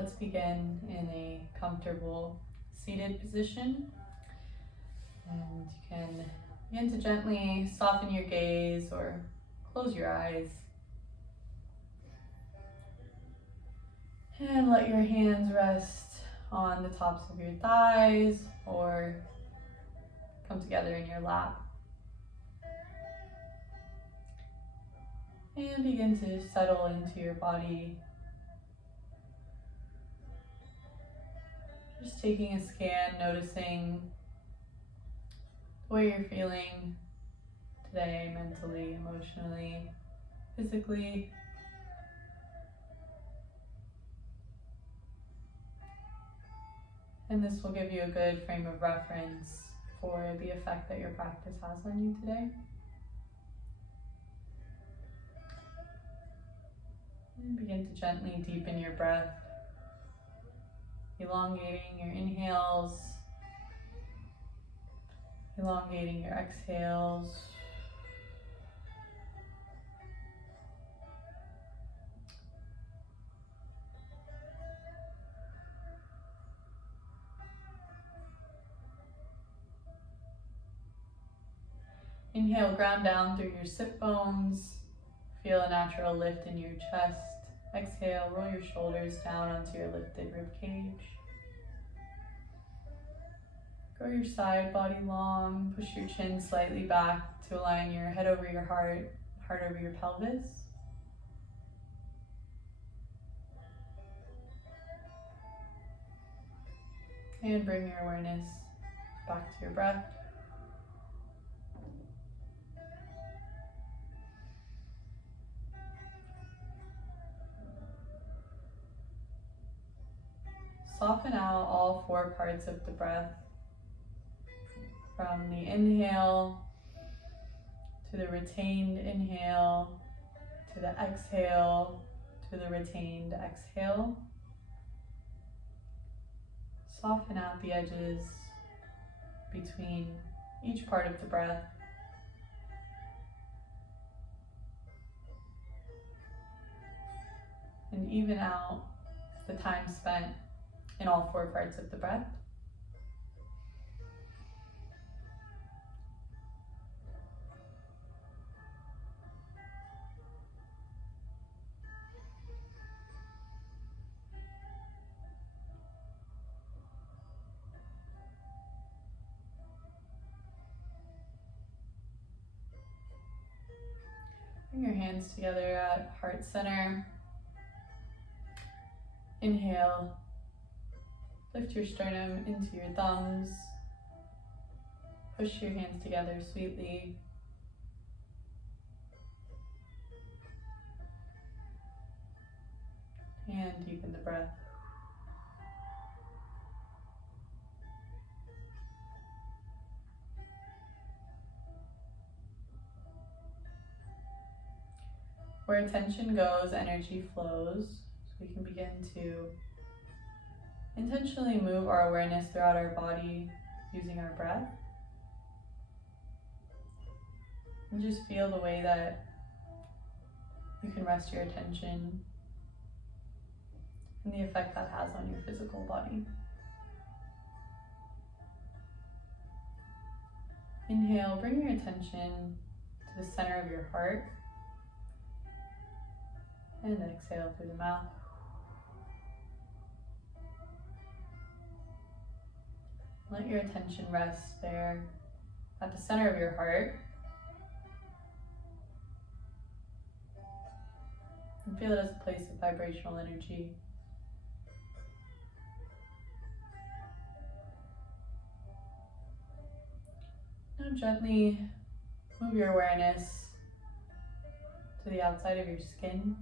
Let's begin in a comfortable seated position. And you can begin to gently soften your gaze or close your eyes. And let your hands rest on the tops of your thighs or come together in your lap. And begin to settle into your body. Just taking a scan, noticing the way you're feeling today, mentally, emotionally, physically. And this will give you a good frame of reference for the effect that your practice has on you today. And begin to gently deepen your breath, elongating your inhales, elongating your exhales. Inhale, ground down through your sit bones. Feel a natural lift in your chest. Exhale, roll your shoulders down onto your lifted rib cage. Grow your side body long. Push your chin slightly back to align your head over your heart, heart over your pelvis. And bring your awareness back to your breath. Soften out all four parts of the breath, from the inhale to the retained inhale, to the exhale, to the retained exhale. Soften out the edges between each part of the breath. And even out the time spent in all four parts of the breath. Bring your hands together at heart center. Inhale. Lift your sternum into your thumbs. Push your hands together sweetly. And deepen the breath. Where attention goes, energy flows. So we can begin to intentionally move our awareness throughout our body using our breath. And just feel the way that you can rest your attention and the effect that has on your physical body. Inhale, bring your attention to the center of your heart. And exhale through the mouth. Let your attention rest there at the center of your heart. And feel it as a place of vibrational energy. Now gently move your awareness to the outside of your skin.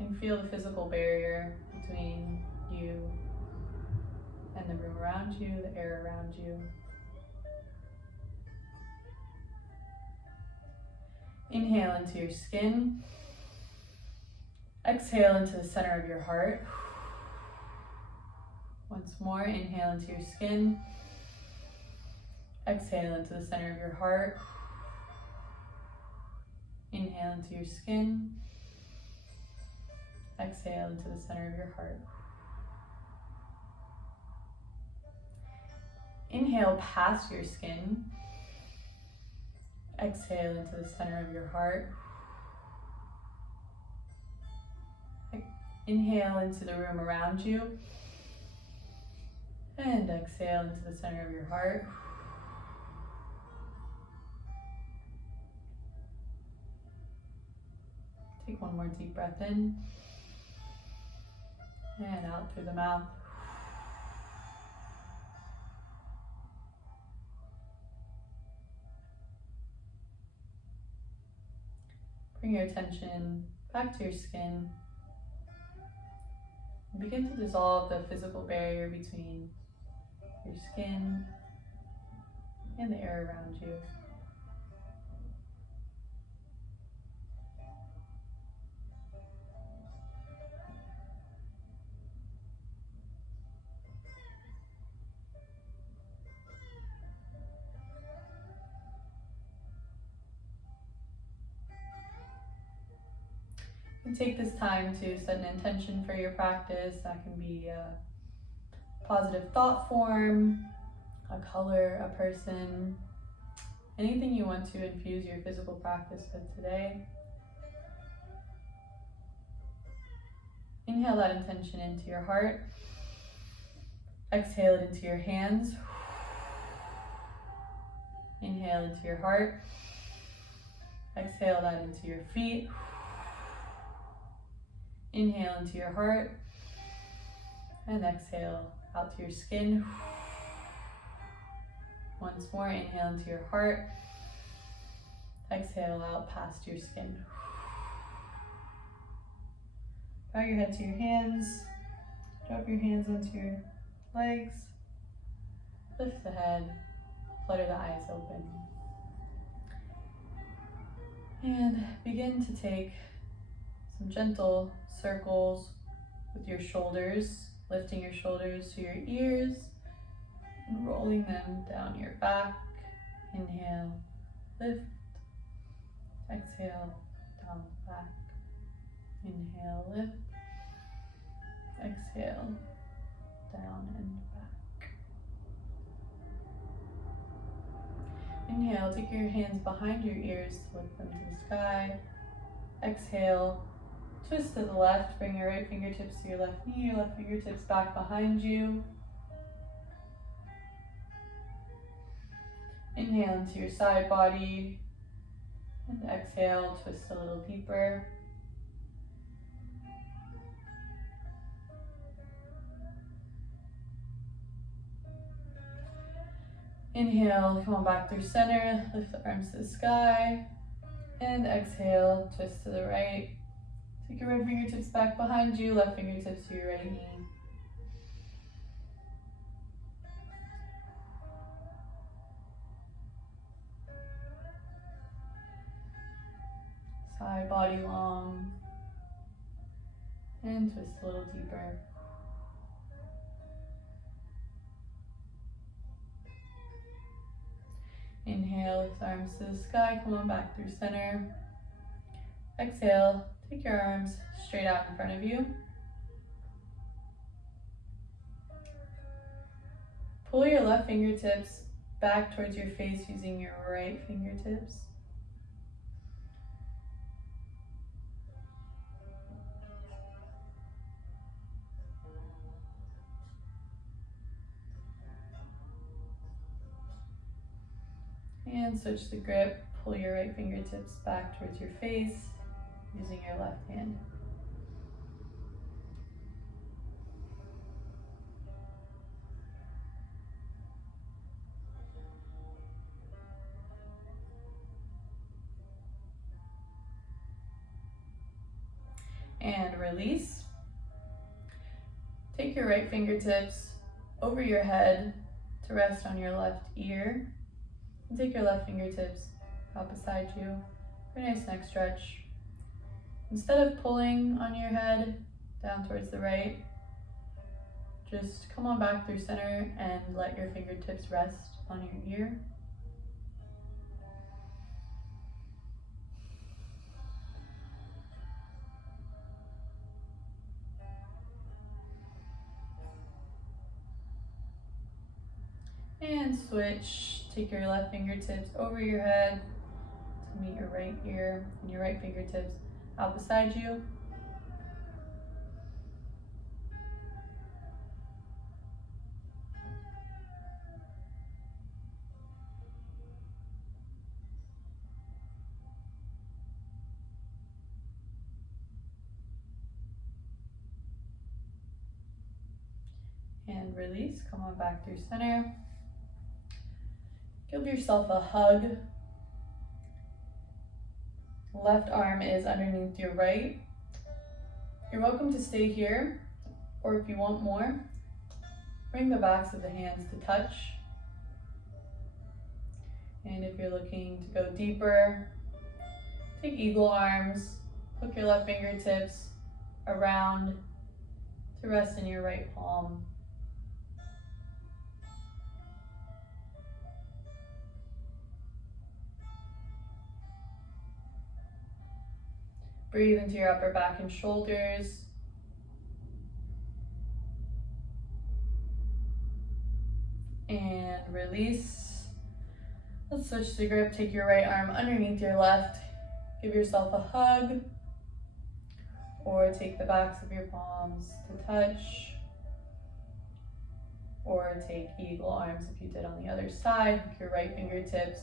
And feel the physical barrier between you and the room around you, the air around you. Inhale into your skin. Exhale into the center of your heart. Once more, inhale into your skin. Exhale into the center of your heart. Inhale into your skin. Exhale into the center of your heart. Inhale past your skin. Exhale into the center of your heart. Inhale into the room around you. And exhale into the center of your heart. Take one more deep breath in. And out through the mouth. Bring your attention back to your skin. And begin to dissolve the physical barrier between your skin and the air around you. And take this time to set an intention for your practice. That can be a positive thought form, a color, a person, anything you want to infuse your physical practice with today. Inhale that intention into your heart. Exhale it into your hands. Inhale into your heart. Exhale that into your feet. Inhale into your heart. And exhale out to your skin. Once more, inhale into your heart. Exhale out past your skin. Bow your head to your hands. Drop your hands onto your legs. Lift the head. Flutter the eyes open. And begin to take some gentle circles with your shoulders, lifting your shoulders to your ears and rolling them down your back. Inhale, lift. Exhale, down back. Inhale, lift. Exhale, down and back. Inhale, take your hands behind your ears, lift them to the sky. Exhale, twist to the left, bring your right fingertips to your left knee, your left fingertips back behind you. Inhale into your side body, and exhale, twist a little deeper. Inhale, come on back through center, lift the arms to the sky, and exhale, twist to the right. Take your right fingertips back behind you, left fingertips to your right knee. Side body long, and twist a little deeper. Inhale, lift the arms to the sky, come on back through center. Exhale, take your arms straight out in front of you. Pull your left fingertips back towards your face using your right fingertips. And switch the grip, pull your right fingertips back towards your face using your left hand. And release. Take your right fingertips over your head to rest on your left ear. And take your left fingertips out beside you for a nice neck stretch. Instead of pulling on your head down towards the right, just come on back through center and let your fingertips rest on your ear. And switch. Take your left fingertips over your head to meet your right ear and your right fingertips out beside you. And release. Come on back through center. Give yourself a hug. Left arm is underneath your right. You're welcome to stay here, or if you want more, bring the backs of the hands to touch. And if you're looking to go deeper, take eagle arms, hook your left fingertips around to rest in your right palm. Breathe into your upper back and shoulders. And release. Let's switch the grip. Take your right arm underneath your left. Give yourself a hug. Or take the backs of your palms to touch. Or take eagle arms if you did on the other side. Hook your right fingertips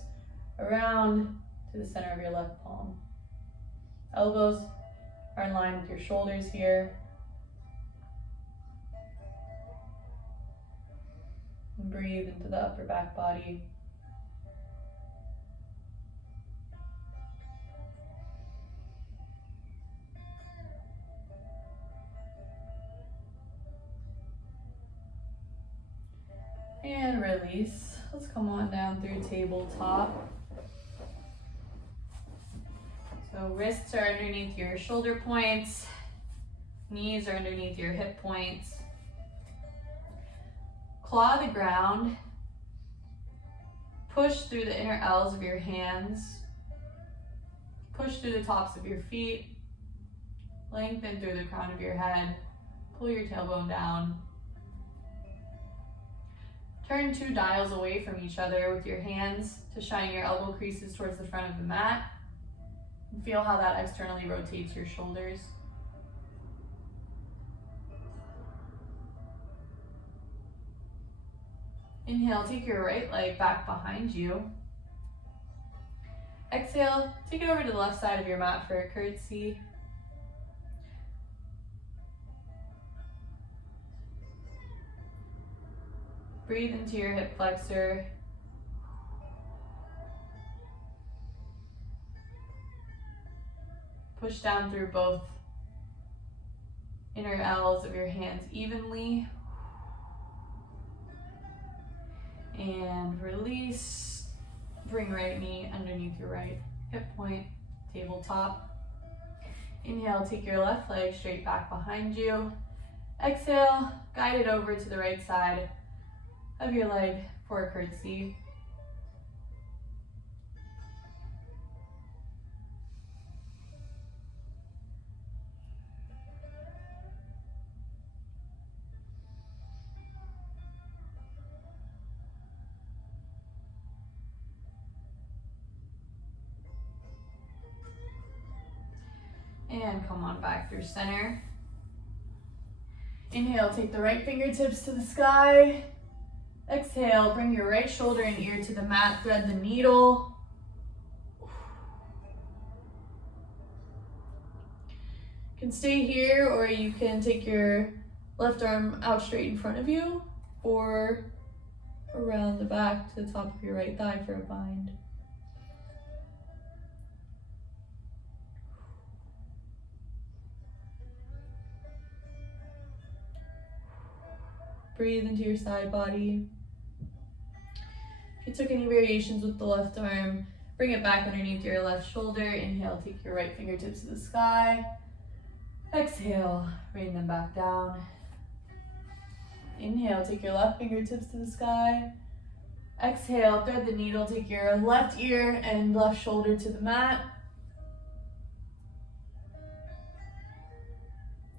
around to the center of your left palm. Elbows are in line with your shoulders here. And breathe into the upper back body. And release. Let's come on down through tabletop. So wrists are underneath your shoulder points, knees are underneath your hip points. Claw the ground, push through the inner L's of your hands, push through the tops of your feet, lengthen through the crown of your head, pull your tailbone down. Turn 2 dials away from each other with your hands to shine your elbow creases towards the front of the mat. Feel how that externally rotates your shoulders. Inhale, take your right leg back behind you. Exhale, take it over to the left side of your mat for a curtsy. Breathe into your hip flexor. Push down through both inner L's of your hands evenly. And release. Bring right knee underneath your right hip point, tabletop. Inhale, take your left leg straight back behind you. Exhale, guide it over to the right side of your leg for a curtsy. And come on back through center. Inhale, take the right fingertips to the sky. Exhale, bring your right shoulder and ear to the mat, thread the needle. You can stay here, or you can take your left arm out straight in front of you, or around the back to the top of your right thigh for a bind. Breathe into your side body. If you took any variations with the left arm, bring it back underneath your left shoulder. Inhale, take your right fingertips to the sky. Exhale, rain them back down. Inhale, take your left fingertips to the sky. Exhale, thread the needle, take your left ear and left shoulder to the mat.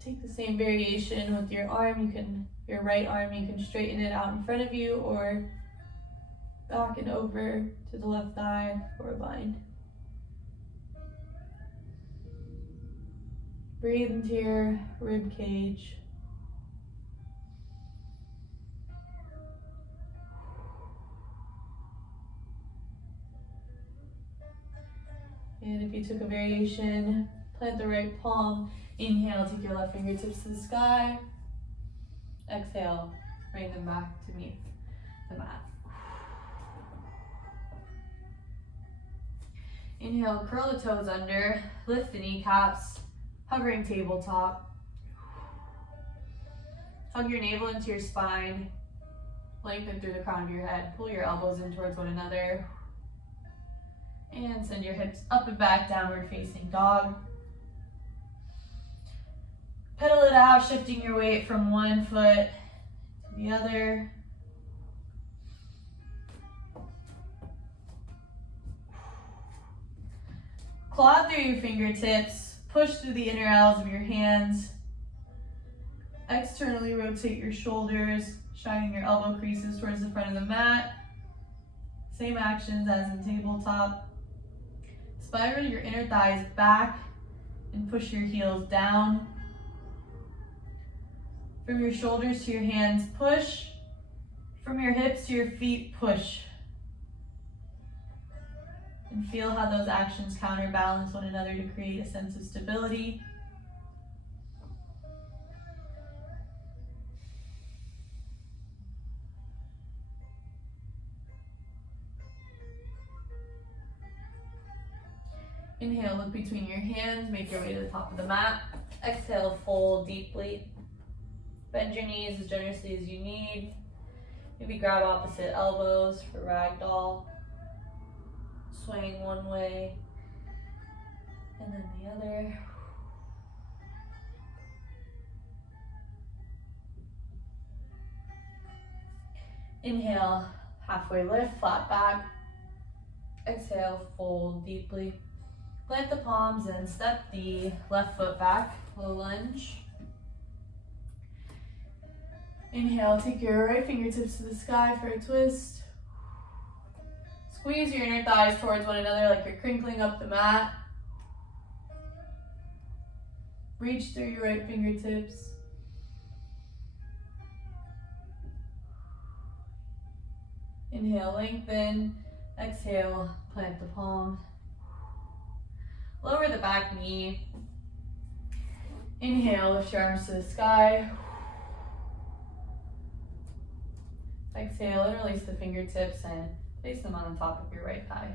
Take the same variation with your arm. Your right arm, you can straighten it out in front of you or Back and over to the left thigh for a bind. Breathe into your rib cage. And if you took a variation, plant the right palm. Inhale, take your left fingertips to the sky. Exhale, bring them back to meet the mat. Inhale, curl the toes under, lift the kneecaps, hovering tabletop. Hug your navel into your spine, lengthen through the crown of your head, pull your elbows in towards one another. And send your hips up and back, downward facing dog. Pedal it out, shifting your weight from one foot to the other. Claw through your fingertips, push through the inner L's of your hands. Externally rotate your shoulders, shining your elbow creases towards the front of the mat. Same actions as in tabletop. Spiral your inner thighs back and push your heels down. From your shoulders to your hands, push. From your hips to your feet, push. And feel how those actions counterbalance one another to create a sense of stability. Inhale, look between your hands, make your way to the top of the mat. Exhale, fold deeply. Bend your knees as generously as you need. Maybe grab opposite elbows for ragdoll. Swaying one way and then the other. Inhale, halfway lift, flat back. Exhale, fold deeply. Plant the palms and step the left foot back, low lunge. Inhale, take your right fingertips to the sky for a twist. Squeeze your inner thighs towards one another like you're crinkling up the mat. Reach through your right fingertips. Inhale, lengthen. Exhale, plant the palms. Lower the back knee. Inhale, lift your arms to the sky. Exhale and release the fingertips and place them on the top of your right thigh.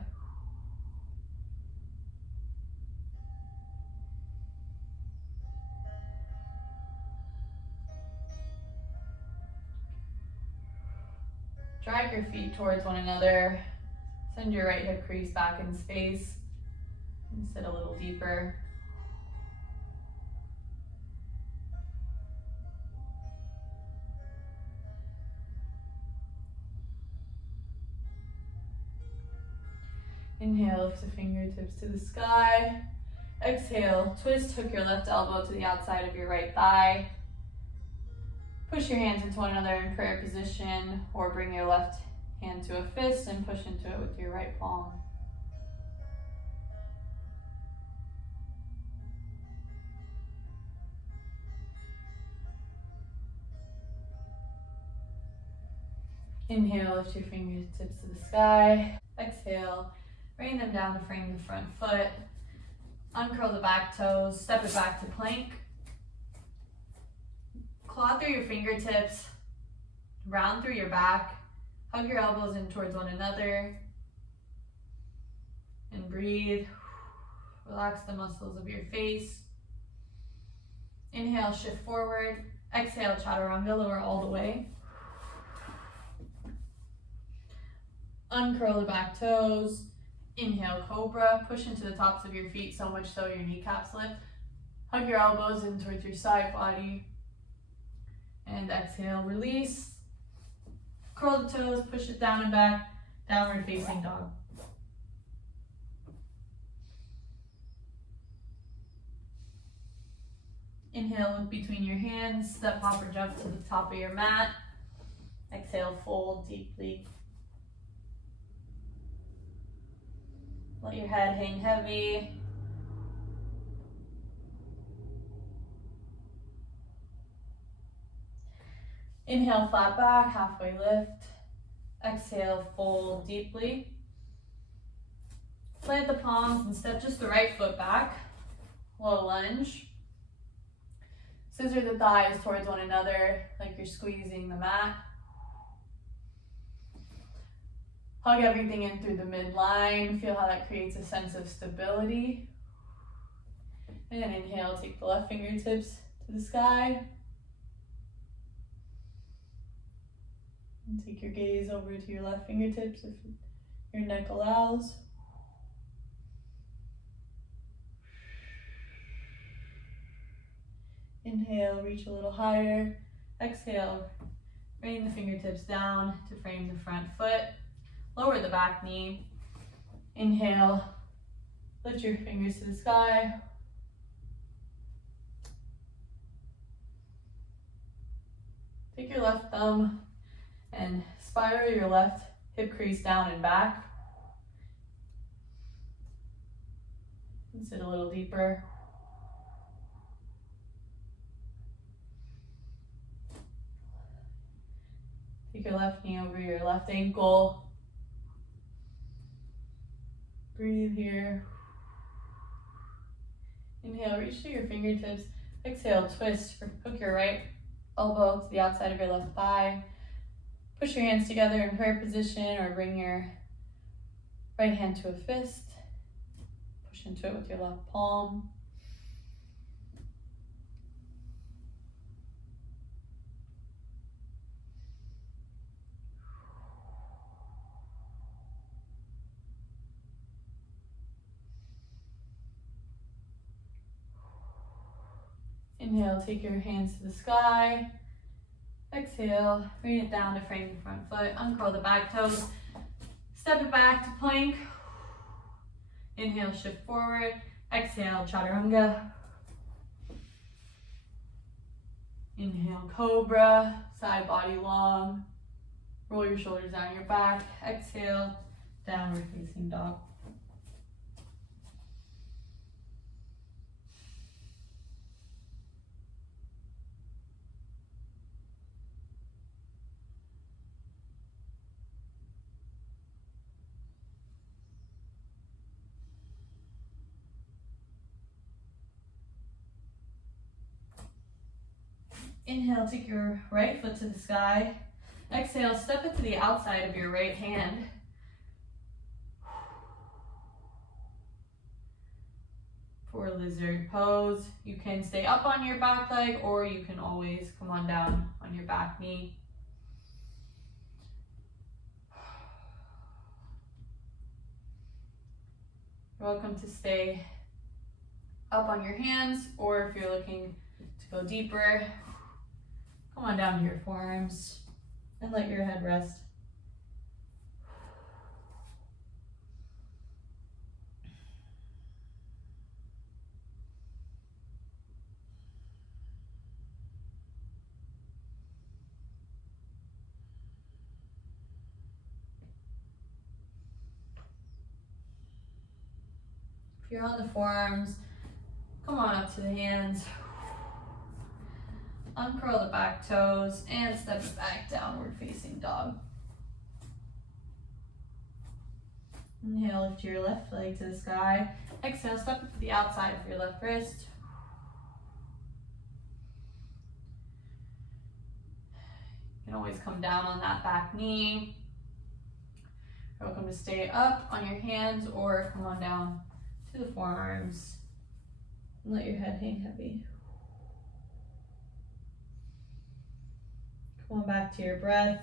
Drag your feet towards one another. Send your right hip crease back in space and sit a little deeper. Inhale, lift the fingertips to the sky. Exhale, twist, hook your left elbow to the outside of your right thigh. Push your hands into one another in prayer position, or bring your left hand to a fist and push into it with your right palm. Inhale, lift your fingertips to the sky. Exhale, rain them down to frame the front foot. Uncurl the back toes, step it back to plank. Claw through your fingertips, round through your back. Hug your elbows in towards one another. And breathe. Relax the muscles of your face. Inhale, shift forward. Exhale, chaturanga, lower all the way. Uncurl the back toes. Inhale, cobra. Push into the tops of your feet so much so your kneecaps lift. Hug your elbows in towards your side body. And exhale, release. Curl the toes, push it down and back. Downward facing dog. Inhale, look between your hands. Step, hop, or jump to the top of your mat. Exhale, fold deeply. Let your head hang heavy. Inhale, flat back, halfway lift. Exhale, fold deeply. Plant the palms and step just the right foot back. Low lunge. Scissor the thighs towards one another like you're squeezing the mat. Hug everything in through the midline. Feel how that creates a sense of stability. And then inhale, take the left fingertips to the sky. And take your gaze over to your left fingertips if your neck allows. Inhale, reach a little higher. Exhale, bring the fingertips down to frame the front foot. Lower the back knee. Inhale, lift your fingers to the sky. Take your left thumb and spiral your left hip crease down and back. And sit a little deeper. Take your left knee over your left ankle. Breathe here. Inhale, reach to your fingertips. Exhale, twist. Hook your right elbow to the outside of your left thigh. Push your hands together in prayer position or bring your right hand to a fist. Push into it with your left palm. Inhale, take your hands to the sky. Exhale, bring it down to frame the front foot. Uncurl the back toes. Step it back to plank. Inhale, shift forward. Exhale, chaturanga. Inhale, cobra. Side body long. Roll your shoulders down your back. Exhale, downward facing dog. Inhale, take your right foot to the sky. Exhale, step it to the outside of your right hand. For lizard pose, you can stay up on your back leg or you can always come on down on your back knee. You're welcome to stay up on your hands, or if you're looking to go deeper, come on down to your forearms and let your head rest. If you're on the forearms, come on up to the hands. Uncurl the back toes and step it back, downward facing dog. Inhale, lift your left leg to the sky. Exhale, step it to the outside of your left wrist. You can always come down on that back knee. You're welcome to stay up on your hands or come on down to the forearms and let your head hang heavy. Come on back to your breath.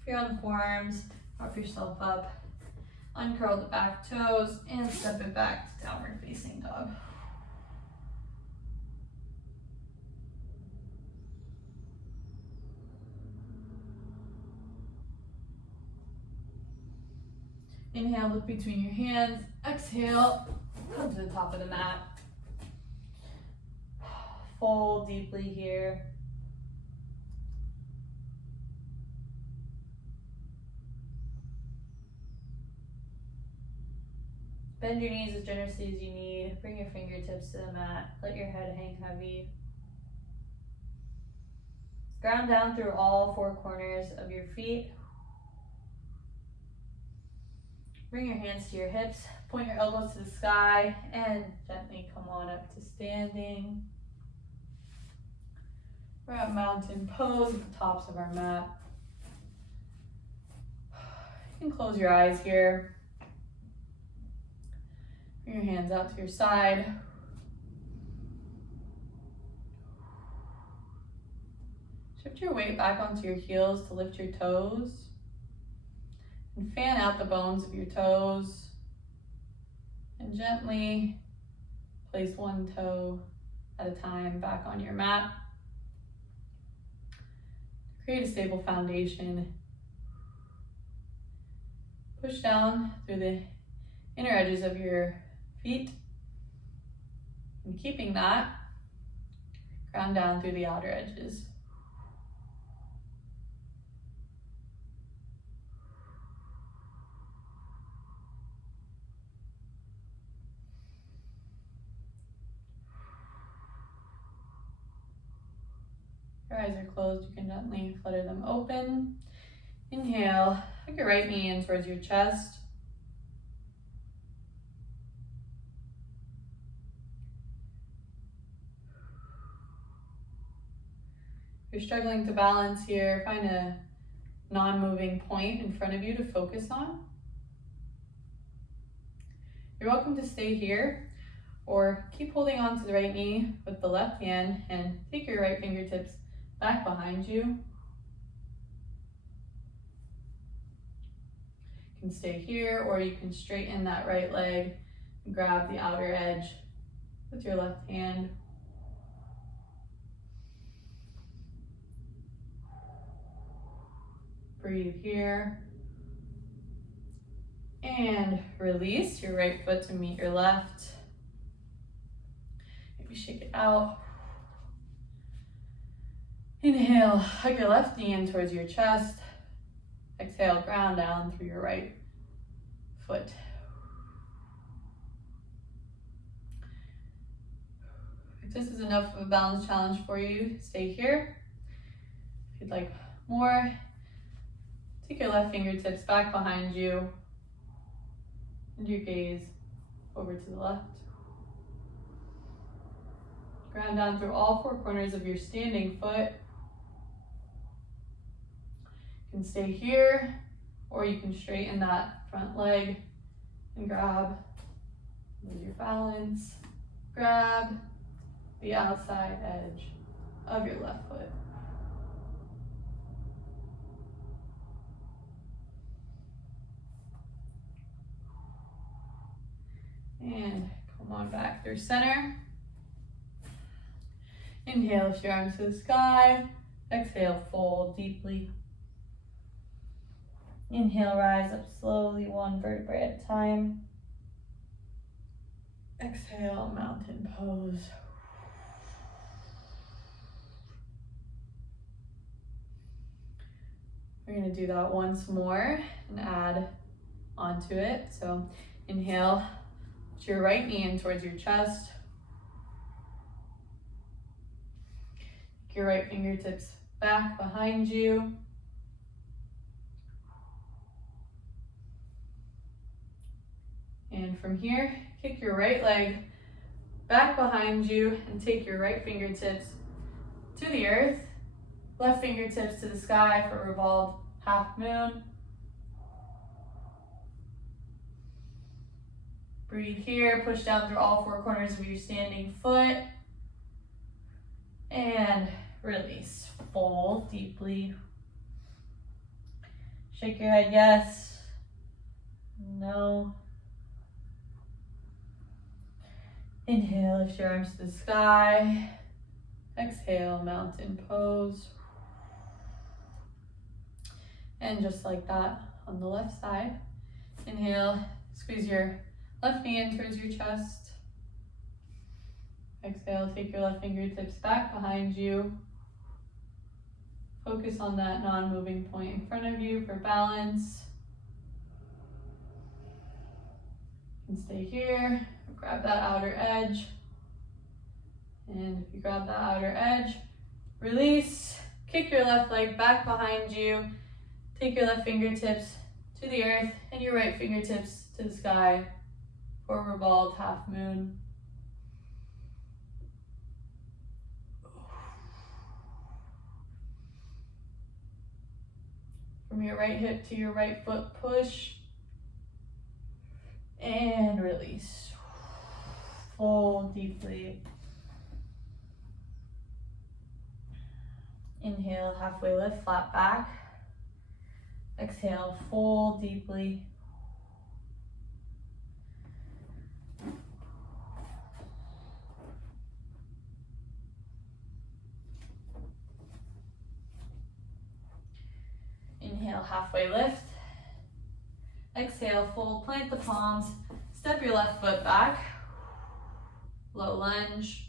If you're on the forearms, prop yourself up. Uncurl the back toes and step it back to downward facing dog. Inhale, look between your hands. Exhale, come to the top of the mat. Fold deeply here. Bend your knees as generously as you need. Bring your fingertips to the mat. Let your head hang heavy. Ground down through all four corners of your feet. Bring your hands to your hips. Point your elbows to the sky and gently come on up to standing. We're at mountain pose at the tops of our mat. You can close your eyes here. Bring your hands out to your side. Shift your weight back onto your heels to lift your toes. And fan out the bones of your toes. And gently place one toe at a time back on your mat. Create a stable foundation. Push down through the inner edges of your feet. And keeping that, ground down through the outer edges. Your eyes are closed, you can gently flutter them open. Inhale, hug your right knee in towards your chest. If you're struggling to balance here, find a non-moving point in front of you to focus on. You're welcome to stay here or keep holding on to the right knee with the left hand and take your right fingertips back behind you. You can stay here or you can straighten that right leg and grab the outer edge with your left hand. Breathe here. And release your right foot to meet your left. Maybe shake it out. Inhale, hug your left knee in towards your chest. Exhale, ground down through your right foot. If this is enough of a balance challenge for you, stay here. If you'd like more, take your left fingertips back behind you and your gaze over to the left. Ground down through all four corners of your standing foot. You can stay here, or you can straighten that front leg and grab, lose your balance, grab the outside edge of your left foot. And come on back through center. Inhale, lift your arms to the sky. Exhale, fold deeply. Inhale, rise up slowly, one vertebrae at a time. Exhale, mountain pose. We're going to do that once more and add onto it. So inhale, put your right knee in towards your chest. Take your right fingertips back behind you. And from here, kick your right leg back behind you and take your right fingertips to the earth. Left fingertips to the sky for a revolved half moon. Breathe here, push down through all four corners of your standing foot. And release, fold deeply. Shake your head yes, no. Inhale, lift your arms to the sky. Exhale, mountain pose. And just like that on the left side. Inhale, squeeze your left knee in towards your chest. Exhale, take your left fingertips back behind you. Focus on that non-moving point in front of you for balance. And stay here, grab that outer edge. And if you grab that outer edge, release, kick your left leg back behind you. Take your left fingertips to the earth and your right fingertips to the sky. Forward bald, half moon. From your right hip to your right foot, push and release. Fold deeply. Inhale, halfway lift, flat back. Exhale, fold deeply. Inhale, halfway lift. Exhale, fold, plant the palms. Step your left foot back. Low lunge.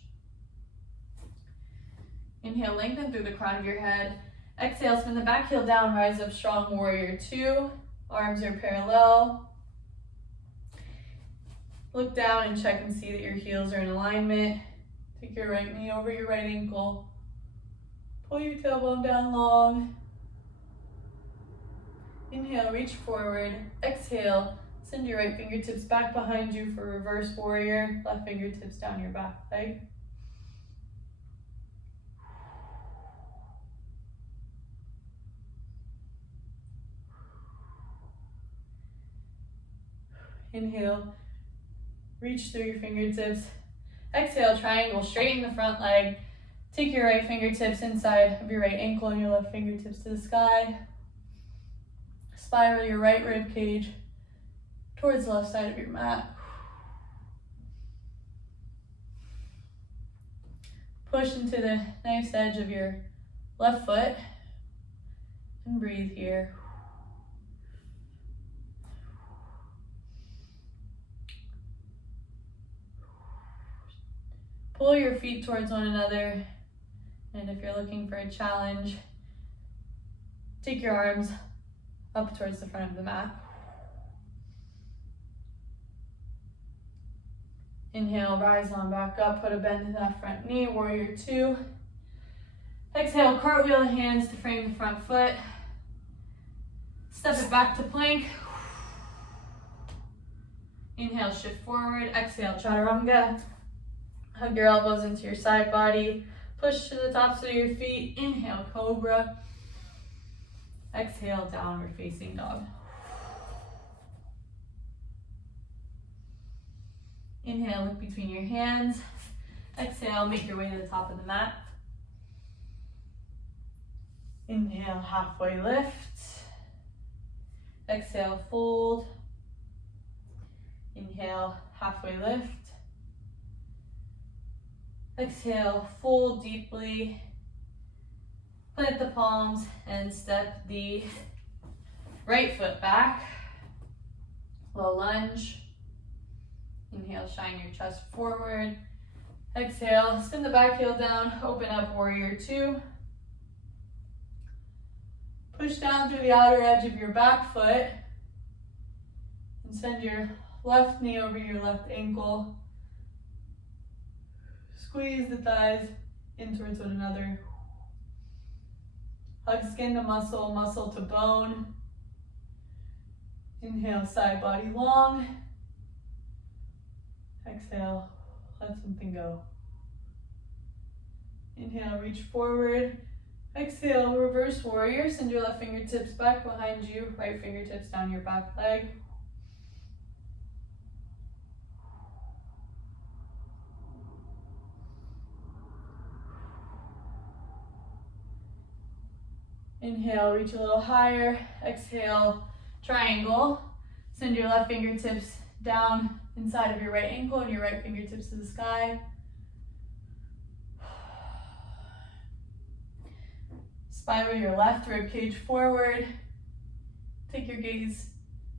Inhale, lengthen through the crown of your head. Exhale, spin the back heel down, rise up, strong warrior two. Arms are parallel. Look down and check and see that your heels are in alignment. Take your right knee over your right ankle. Pull your tailbone down long. Inhale, reach forward. Exhale, send your right fingertips back behind you for reverse warrior. Left fingertips down your back leg. Inhale, reach through your fingertips. Exhale, triangle, straighten the front leg. Take your right fingertips inside of your right ankle and your left fingertips to the sky. Spiral your right rib cage towards the left side of your mat. Push into the nice edge of your left foot and breathe here. Pull your feet towards one another, and if you're looking for a challenge, take your arms up towards the front of the mat. Inhale, rise on back up, put a bend in that front knee, warrior two. Exhale, cartwheel the hands to frame the front foot. Step it back to plank. Inhale, shift forward. Exhale, chaturanga. Hug your elbows into your side body. Push to the tops of your feet. Inhale, cobra. Exhale, downward facing dog. Inhale, look between your hands. Exhale, make your way to the top of the mat. Inhale, halfway lift. Exhale, fold. Inhale, halfway lift. Exhale, fold deeply. Plant the palms and step the right foot back. Low lunge. Inhale, shine your chest forward. Exhale, spin the back heel down, open up warrior two. Push down through the outer edge of your back foot and send your left knee over your left ankle. Squeeze the thighs in towards one another. Hug skin to muscle, muscle to bone. Inhale, side body long. Exhale, let something go. Inhale, reach forward. Exhale, reverse warrior. Send your left fingertips back behind you, right fingertips down your back leg. Inhale, reach a little higher. Exhale, triangle. Send your left fingertips down inside of your right ankle and your right fingertips to the sky. Spiral your left rib cage forward. Take your gaze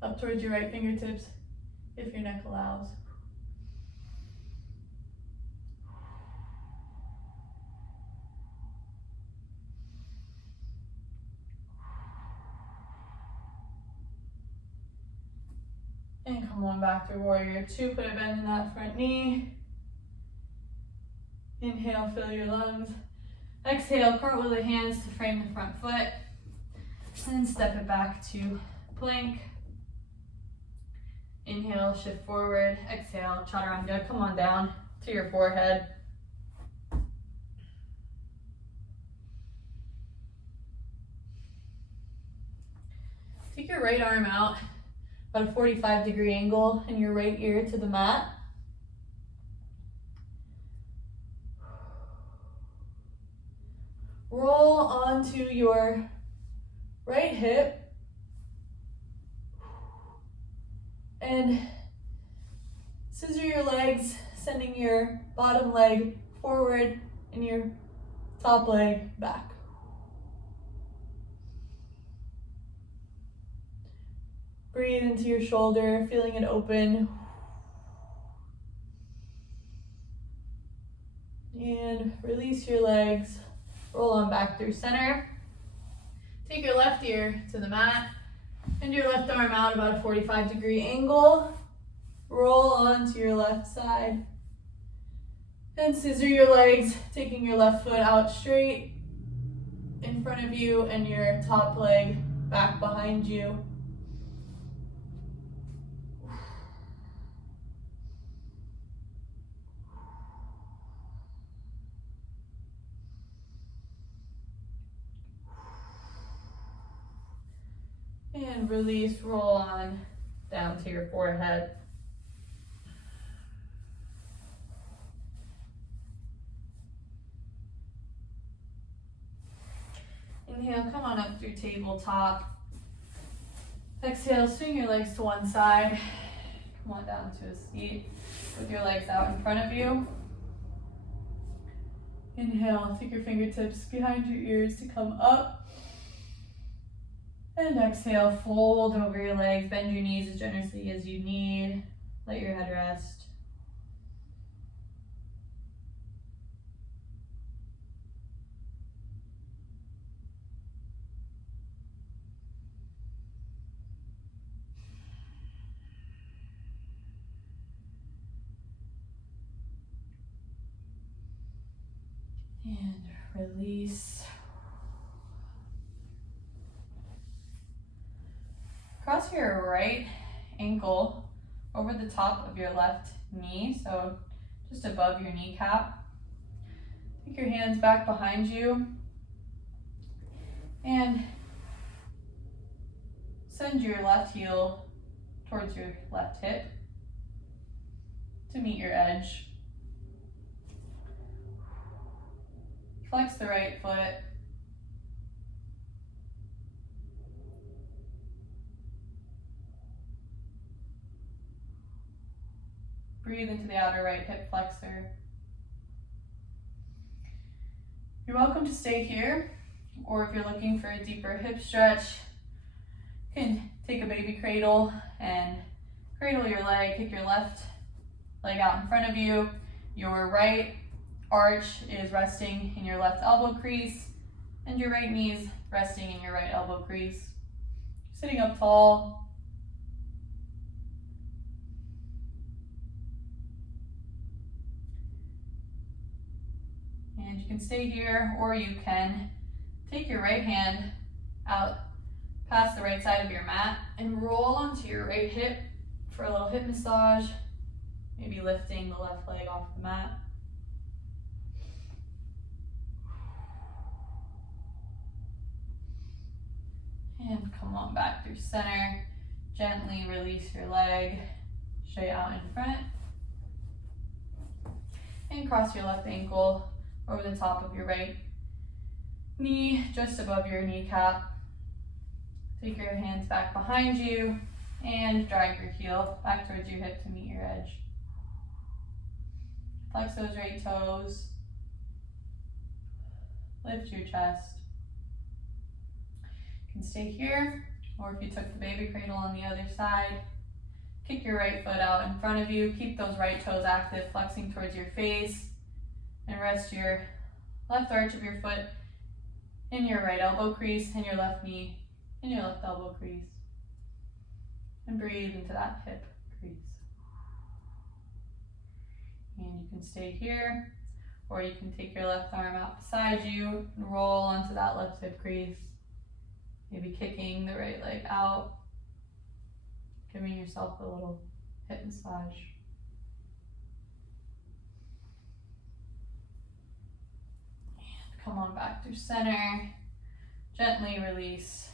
up towards your right fingertips if your neck allows. And come on back to warrior two. Put a bend in that front knee. Inhale, fill your lungs. Exhale, cartwheel the hands to frame the front foot. And step it back to plank. Inhale, shift forward. Exhale, chaturanga. Come on down to your forehead. Take your right arm out, about a 45-degree angle, and your right ear to the mat. Roll onto your right hip and scissor your legs, sending your bottom leg forward and your top leg back. Breathe into your shoulder, feeling it open. And release your legs. Roll on back through center. Take your left ear to the mat. Bend your left arm out about a 45-degree angle. Roll onto your left side. And scissor your legs, taking your left foot out straight in front of you and your top leg back behind you. And release, roll on down to your forehead. Inhale, come on up through tabletop. Exhale, swing your legs to one side. Come on down to a seat with your legs out in front of you. Inhale, take your fingertips behind your ears to come up. And exhale, fold over your legs, bend your knees as generously as you need. Let your head rest. And release. Cross your right ankle over the top of your left knee, so just above your kneecap. Take your hands back behind you and send your left heel towards your left hip to meet your edge. Flex the right foot. Breathe into the outer right hip flexor. You're welcome to stay here, or if you're looking for a deeper hip stretch, you can take a baby cradle and cradle your leg, kick your left leg out in front of you. Your right arch is resting in your left elbow crease, and your right knee is resting in your right elbow crease. Sitting up tall. And you can stay here, or you can take your right hand out past the right side of your mat and roll onto your right hip for a little hip massage, maybe lifting the left leg off the mat. And come on back through center. Gently release your leg straight out in front. And cross your left ankle over the top of your right knee, just above your kneecap. Take your hands back behind you and drag your heel back towards your hip to meet your edge. Flex those right toes. Lift your chest. You can stay here, Or if you took the baby cradle on the other side, kick your right foot out in front of you. Keep those right toes active, flexing towards your face. And rest your left arch of your foot in your right elbow crease and your left knee in your left elbow crease. And breathe into that hip crease. And you can stay here, or you can take your left arm out beside you and roll onto that left hip crease. Maybe kicking the right leg out, giving yourself a little hip massage. And come on back through center. Gently release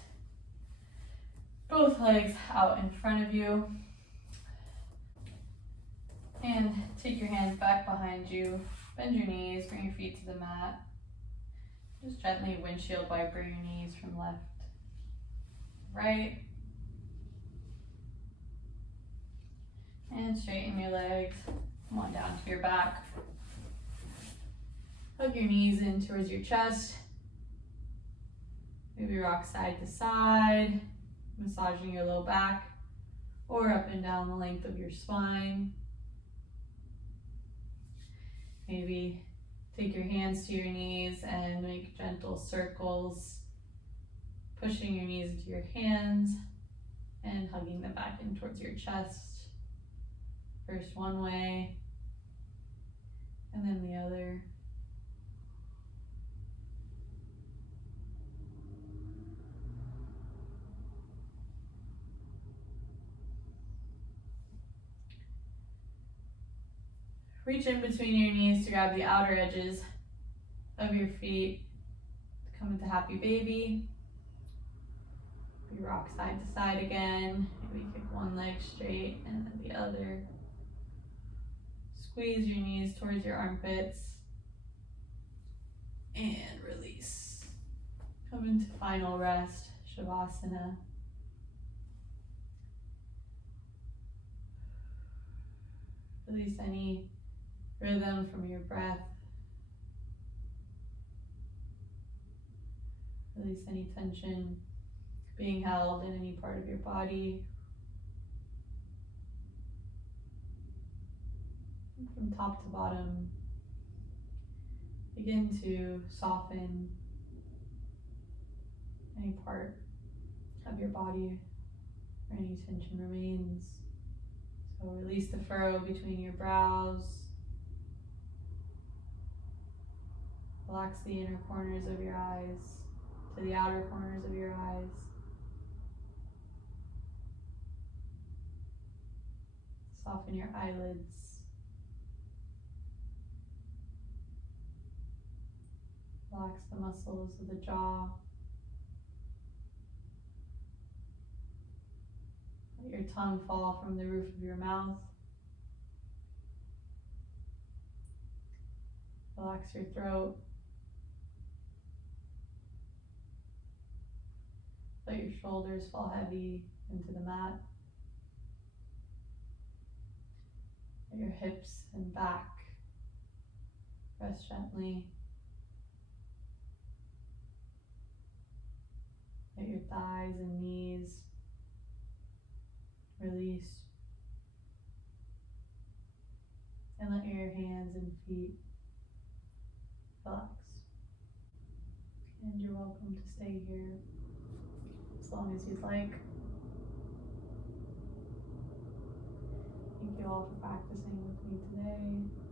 both legs out in front of you. And take your hands back behind you. Bend your knees, bring your feet to the mat. Just gently windshield wiper your knees from left to right. And straighten your legs. Come on down to your back. Hug your knees in towards your chest. Maybe rock side to side, massaging your low back, or up and down the length of your spine. Maybe take your hands to your knees and make gentle circles, pushing your knees into your hands and hugging them back in towards your chest. First one way, and then the other. Reach in between your knees to grab the outer edges of your feet to come into happy baby. We rock side to side again. Maybe kick one leg straight and then the other. Squeeze your knees towards your armpits and release. Come into final rest, Shavasana. Release any rhythm from your breath. Release any tension being held in any part of your body. And from top to bottom, begin to soften any part of your body where any tension remains. So release the furrow between your brows. Relax the inner corners of your eyes to the outer corners of your eyes. Soften your eyelids. Relax the muscles of the jaw. Let your tongue fall from the roof of your mouth. Relax your throat. Let your shoulders fall heavy into the mat. Let your hips and back rest gently. Let your thighs and knees release. And let your hands and feet relax. And you're welcome to stay here as long as you'd like. Thank you all for practicing with me today.